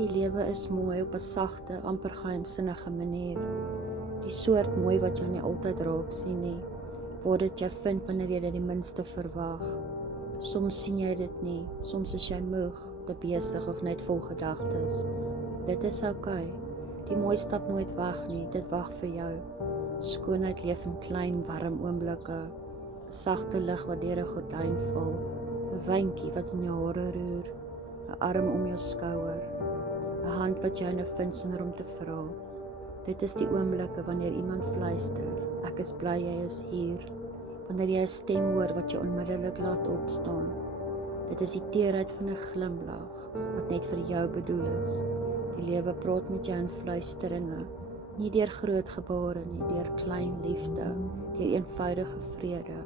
Die lewe is mooi op 'n sagte, amper geheimsinnige manier. Die soort mooi wat jy nie altyd raak sien nie, waar dit jy vind wanneer jy dit die minste verwag. Soms sien jy dit nie, soms is jy moeg, te besig of net vol gedagtes. Dit is oukei. Die mooi stap nooit weg nie, dit wag vir jou. Skoonheid leef in klein, warm oomblikke. 'n Sagte lig wat deur 'n gordyn val, 'n wyntjie wat in jou hare roer, 'n arm om jou skouer, 'n hand wat jou nou vind sonder om te vra. Dit is die oomblikke wanneer iemand fluister, ek is bly jy is hier. Wanneer jy 'n stem hoor wat jou onmiddellik laat opstaan. Dit is die teerheid van 'n glimlag wat net vir jou bedoel is. Die lewe praat met jou in fluisteringe, nie deur groot gebare nie, deur klein liefde, deur eenvoudige vrede.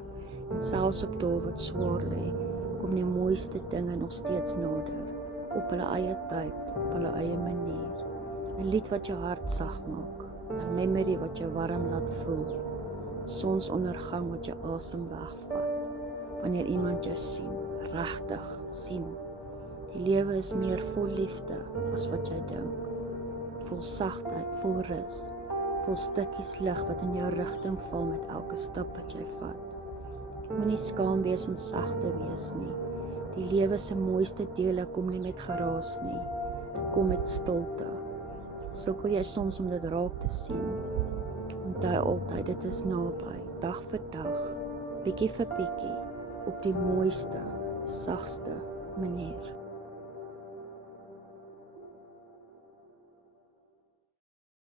En selfs op dae wat swaar lê, kom die mooiste dinge nog steeds nader, op hulle eie tyd, op hulle eie manier. 'n Lied wat jou hart sag maak, 'n memory wat jou warm laat voel, sonsondergang wat jou asem wegvat, wanneer iemand jou sien, regtig sien. Die lewe is meer vol liefde as wat jy dink, vol sagtheid, vol rus, vol stukkies lig wat in jou rigting val met elke stap wat jy vat. Moenie skaam wees om sag te wees nie. Die lewe se mooiste dele kom nie met geraas nie, dit kom met stilte. Sukkel jy soms om dit raak te sien. Onthou altyd, dit is naby, dag vir dag, bietjie vir bietjie, op die mooiste, sagste manier.